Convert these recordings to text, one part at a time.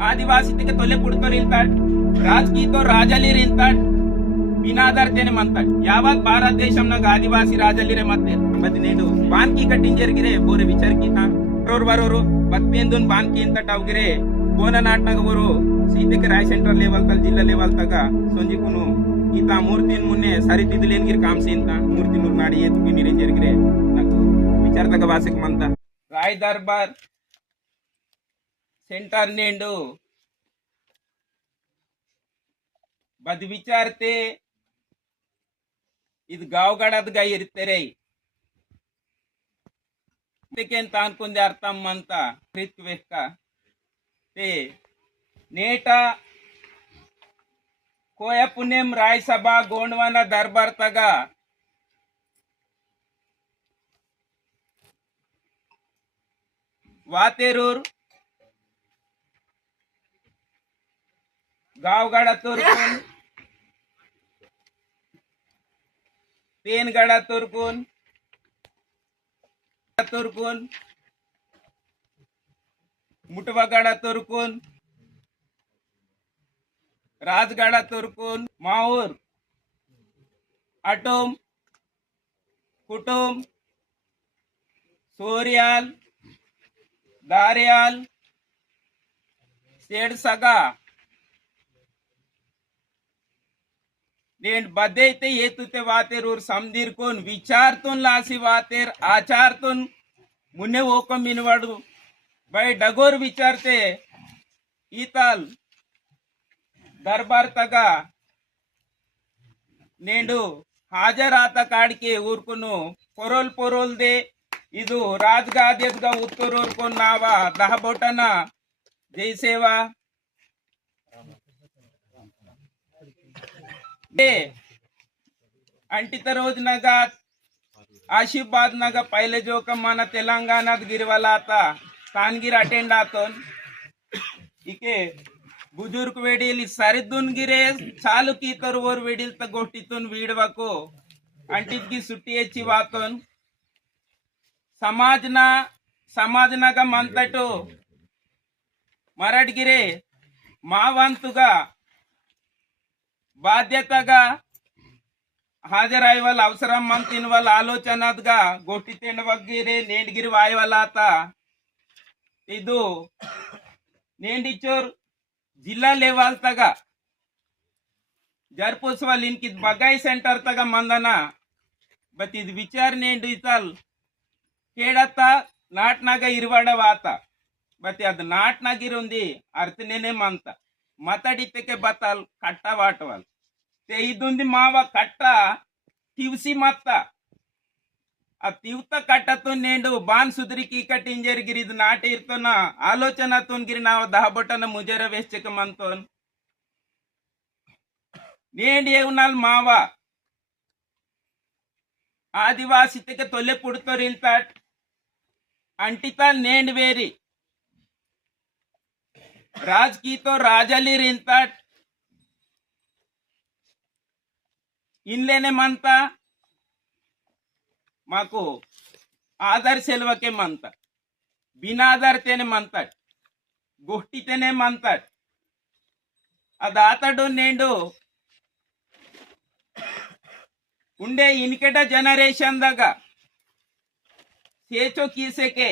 आदिवासी ते तोले पुढतो रिलतात राजकीय तो राजलीर इंतात बिनादार तेने म्हणतात यावत भारत देशंनाग आदिवासी राजलीरे ಮತ್ತೆ ಮತ್ತೆ ನೇಡು ಬಾನ್ಕಿ ಕಟ್ಟಿಂಜರ್ಗಿರೆ ಬೋರೆ ವಿಚಾರಕಿತ ರೋರ್ ಬರೋರು ಬತ್ಪೇಂದುನ್ ಬಾನ್ಕಿ ಅಂತ ಟಾವ್ಗಿರೆ ಬೋನ ನಾಟ್ನಾಗ ಬೋರು ಸೀತೆಗೆ ರಾಯ್ ಸೆಂಟ್ರಲ್ ಲೆವೆಲ್ ತಲ್ ಜಿಲ್ಲಾ ಲೆವೆಲ್ ತಗ ಸಂಜಿಕುನು ಈತ ಮೂರ್ತಿನ ಮುನ್ನೆ ಸರಿತಿದ್ಲೇನ್ಗಿರ್ ಕಾಮ್ಸಿ ಅಂತ ಮೂರ್ತಿ ನೂರ್ ನಾಡಿ ಎತ್ತು ನಿರೇಂಜರ್ಗಿರೆ నాకు ವಿಚಾರ ತಗ ವಾಸಕ್ ಮಂತ ರಾಯ್ ದರ್ಬಾರ್ ಸೆಂಟರ್ ನೇಂಡು बद विचारते ಇದು ಗಾವಗಡದ ಇರ್ತಾರೆ ಅಂತ ಅನ್ಕೊಂಡೆ ಅರ್ಥಮ್ಮ ಅಂತ ಪ್ರೀತ್ವೆಕ್ಕ ते नेटा कोया पुणेम रायसभा गोंडवाना दरबार तगा वातेरूर गावगाडा तोरकून पेनगडा तोरकून मुटवागडा तोरकून राजगडा तोरकून माहूर अटोम कुटुम सोरियाल दारियाल सेडसगा నేను బద్దైతే ఏతుతే వాతేరూర్ సందీర్కోన్ విచార్తోన్ లాసి వాతేర్ ఆచార్తోన్ మున్నే ఓకం మినవాడు బై డగోర్ విచార్తే ఈతాల్ దర్బార్ తగా నేను హాజరాత కాడికి ఊరుకును పొరోల్ దే ಇದು ರಾಜಗಾದ್ಯದ್ಗ ಉತ್ತರೋರ್ಕೊಂಡ್ ನಾವ ದಹಬೋಟನ ಜೈಸೇವಾ अंटित रोज नगा आशीर्वाद नगा पहिले जो का माना तेलंगानात गिरवाला आता कानगिर अटेंड आतोन इके बुजुर्ग वेडील सरिदून गिरे चालू की तरवर वेडील त गोष्टीतून वीडवाको अंटित की सुट्टी याची वातोन समाजनागा म्हणताटो मराठगिरे मावांतुगा బాధ్యతగా హాజరయ్యే వాళ్ళ అవసరం మంతిన వాళ్ళ ఆలోచనగా గోష్ఠి తెండవగిరే నేండిగిరి వాయవలాత ಇದು నేండిచోర్ ಜಿಲ್ಲಾ ಲೆವೆಲ್ ತಗ ಜರ್ಪೋಸ್ವಾಲ್ ಇನ್ಕಿದ್ ಬಗಾಯಿ ಸೆಂಟರ್ ತಗ ಮಂದನ ಬತ್ ಇದು ವಿಚಾರ ನೇಂಡು ಇತಲ್ ಕೇಳತ್ತ ನಾಟ್ನಾಗ ಇರುವಾಡವಾತ ಬತ್ ಅದು ನಾಟ್ನಾಗಿರುಂದಿ ಅರ್ಥನೇನೆ ಮಂತ मतडिते बतल कट्टा वाटवल ते इदुंदी मावा कट्टा तिवसी मत्ता आ तिवत कट्टतो नेंडु बान सुधरी की कटिंजर गिरिद नाटे इರ್ತೋನ ಆಲೋಚನತೋನ್ ಗಿರಿ ನಾವು ದಹಬಟನ ಮುಜರ ವೆಚ್ಚಕ ಮಂತೋನ್ ನೇಂಡಿ ಏವನಲ್ ಮಾವ ಆದಿವಾಸಿತೆಗೆ ತೊಲೆ ಪುಡ್ತೋರ್ ಇಲ್ತಾಟ್ ಅಂಟಿತಾ ನೇಂಡ್ ವೇರಿ राजकीय तो राजलीर इंतात इनलेने म्हणता माको आधार सेल्वके म्हणतात बिनाधार तेने म्हणतात गोष्टी तेने म्हणतात ಅದು ಆತಡು ನೇಂಡು ಉಂಡೆ ಇನ್ಕೆಟ ಜನರೇಷನ್ ದಾಗ ಸೇಚೋ ಕೀಸೆಕೆ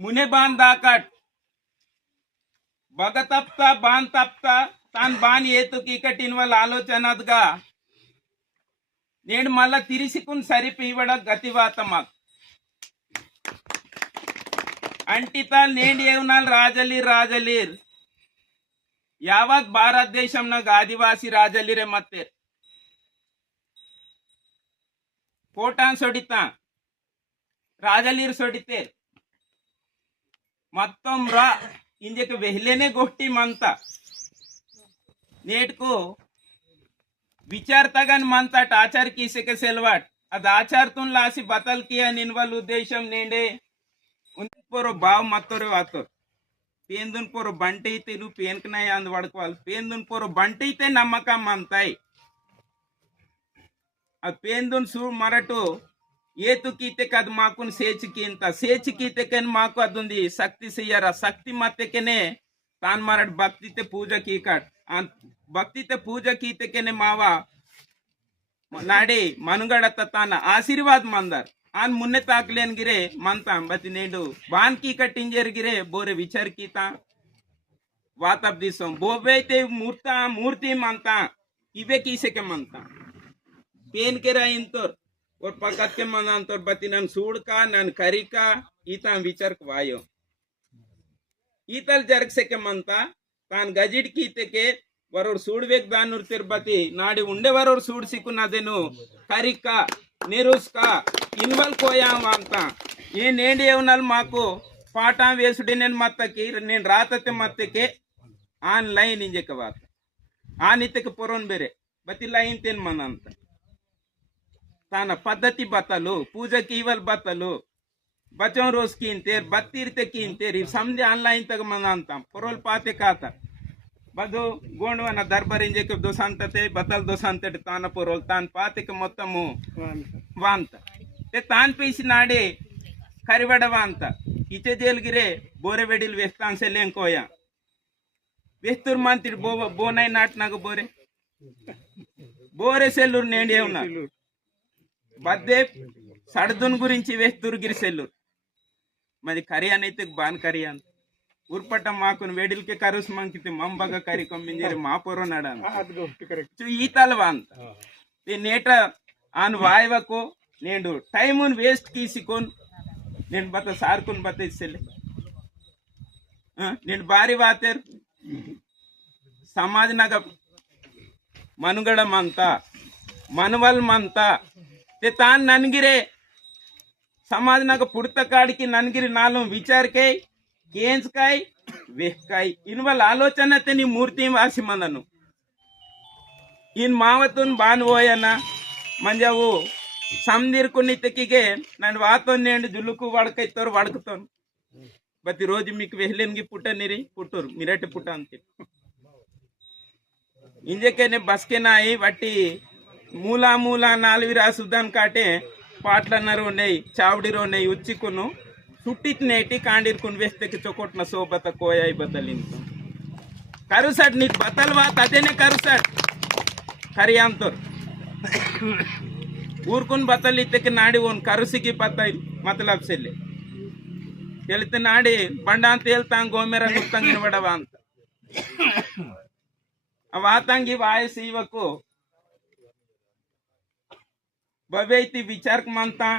मुने बांध दाकट बगतप्ता बांध तप्ता तान बान येतु की कटिनवल आलोचनादगा नेड मल्ल तिरिसिकुन सरिपीवड गतिवात मग अंटिता नेड येवनल राजलीर यावत भारत देशंनाग आदिवासी राजलीरे मत्ते कोटान सोडिता राजलीर सोडिते మొత్తం రా ఇందుకు వెహలేనే గోష్ఠి మంతా नेट को विचारता म्हणतात आचार किसे सेलवाट ಅದು ಆಚಾರ್ತುನ್ ಲಾಸಿ ಬತಲ್ ಕಿಯ ನಿನ್ವಲ್ ಉದ್ದೇಶಂ ನೇಂಡೆ ಉಂಪೊರ ಬಾವ್ ಮತ್ತೊರೆ ವಾತೋ ಪೇಂದುನ್ ಪೊರ ಬಂಟೈತೆ ನು ಪೇನ್ಕನಾಯ ಅಂದ್ ವಡ್ಕವಲ್ ಪೇಂದುನ್ ಪೊರ ಬಂಟೈತೆ ನಮ್ಮಕ ಮಂತಾಯ್ ಅದು ಪೇಂದುನ್ ಸು ಮರಟು ಏತುಕೀತೆ ಅದು ಮಾಕುನ್ ಸೇಚಿಕಿ ಅಂತ ಸೇಚಿಕೀತೆಕೆನ್ ಮಾಕು ಅದುಂದಿ ಶಕ್ತಿ ಸಿಯ್ಯರ ಶಕ್ತಿ ಮತ್ತೆಕೆನೆ ತಾನ್ ಮಾರಾಡ್ ಭಕ್ತಿತೆ ಪೂಜಾ ಕೀಕಾಟ್ ಭಕ್ತಿತೆ ಪೂಜಾ ಕೀತೆಕೆನೆ ಮಾವ ನಾಡಿ ಮನುಗಡತ್ತ ತಾನ ಆಶೀರ್ವಾದ Mandar on ಮುನ್ನೆ ತಾಕ್ಲೇನ್ ಗಿರೆ month ಬತಿ ನೇಡು Khan key ಕಟ್ಟಿಂಜರ್ ಗಿರೆ ಬೋರೆ ವಿಚಾರ ಕೀತ ವಾತಬ್ ದಿಸಂ ಬೋಬೈತೆ ಮೂರ್ತಿ ಮಂತ ಇವೆ ಕೀಸೆಕೆ ಮಂತ ಪೇನ್ ಕೆರ ಇಂತೋರ್ और पकत के मनान तोर बती नन सूड का नन करी का ईता विचार वायो ईतल जरक से के मनता तान गजिट कीते के वरोर सूड वेग दानुर तिरबती नाडी उंडे वरोर सूड सिकुना देनु करी का निरुस का इनवल कोया मानता ये नेंडी एवनल माको पाटा वेसुडी नेन मत्तकी नेन रातते मत्तके आनलाइन इंजे के बात आनिते के पोरोन बेरे बती लाइन तेन मनंता ताना पद्धति बतलो पूजा कीवल बतलो बचों रोज कीनते बत्तीरते कीनते समझे ऑनलाइन तक मनाता पुरोल पाते काता बदो गोंडवना दरबारिंजे के दोसांतते बतल दोसांते ताना पुरोल तान पाते के मोत्तमु वांत ते तान पीसी नाडे करिवड वांत इचे जेलगिरे बोरे वेडिल वेस्तान से लेंकोया वेस्तुर मांतिर बोनाई नाटनाग बोरे बोरे सेल्लूर नेंडेवना बद्दे सड़दुन गुरिंची वेस्तूर गिरिसेल्लूर मది కరి అనైతే బాన్ కరి అంత ఉర్పట మాకున్ వేడిల్ కే కరుస్ మంకితే మంబగ కరి కొమ్మింజరి మా పొరనాడ చు ఈతల వాంత తే నేట ఆన్ వాయవకో నేను టైమున్ వేస్ట్ కీసికోన్ నేను బత సార్కున్ బత ఇస్సెలే నేను బారి వాతేర్ సమాజ్ నగ మనుగడ మంత మనువల్ మంత ते तान ननगिरे समाज नाग पुड़ता काड़ की ननगिरी नालों विचार के केंस काय वेह काय इनवल आलोचना ते नी मूर्ति वासी मननु इन मावतुन बान होयना मंजा वो समदीर को नितकिगे नन वातो नेंड जुलुकु वड़कೈ तोर वड़कतोन बति रोज मिक वेहलेन गी पुट्ಟ निरी पुट्टुर मिरटे पुट्ಟ अंते इंजेकेने बसके नाई वट्टी मूला मूला नालविरा सुदान काटे पाटलनर नहीं चावड़ी रो नहीं उच्चिकुनु सुट्टित नेटी कांडीर कुन वेस्ते के चोकोटना सोबत कोयाई बदलिन करुसट नित बतल बात अदेने करुसट करियांतोर ऊरकुन बतल इते के नाडी ओन करुसी की पता मतलब से ले तेलते नाडी बंडान तेलतांग गोमेरा नुक्तंगिन बडवांत अवातंगी वायस इवको बवेती विचार मानता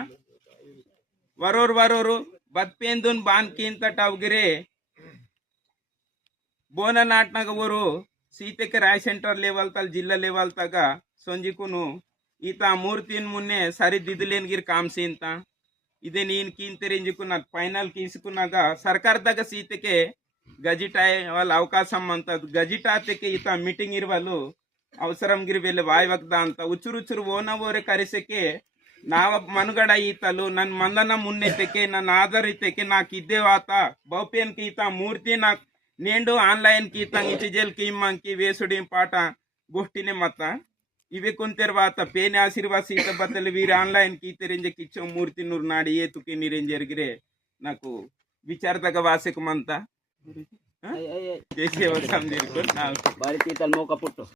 वरोर वरोर बदपेंदुन बान कींत टावगिरे बोना नाटनाग वोरू सीते के राय सेंटर लेवल तल जिला लेवल तक संजिकुनु ईता मूर्तिन मुन्ने सरी दिदलेन गिर काम सीनता इदे नीन कींतरेंजिकुना फाइनल कीसुकुनागा सरकार तक सीते के गजिटाय वाल अवकाशम अंत गजिटाते के ईता मीटिंग इरवालु అవసరం గిరి వెళ్ళి వాయువక్త అంత ఉచురుచురు ఓన ఓరే కరిసెకే ನಾವ ಮನುಗಡ ಈತಲು ನನ್ನ ಮಂದನ ಮುನ್ನೆತೆಕೆ ನನ್ನ ಆಧಾರಿತೆಕೆ ನಾಕ್ ಇದ್ದೇ ವಾತ ಬೌಪೇನ್ ಕೀತ ಮೂರ್ತಿ ನಾಕ್ ನೇಂಡು ಆನ್ಲೈನ್ ಕೀತ ಇಚಿಜೆಲ್ ಕೀಮಂಕಿ ವೇಸುಡಿ ಪಾಠ गोष्टीने मत इवे कुंतेर वात पेने आशीर्वाद सीत बतल वीर ऑनलाइन कीतेरेंजे किच्चो मूर्ति नूर नाडी ये तुके निरेंजरगिरे नाकु विचारतग वासेक मंता देशे वसंदिर को ना बारी तीतल मोका पुट्टो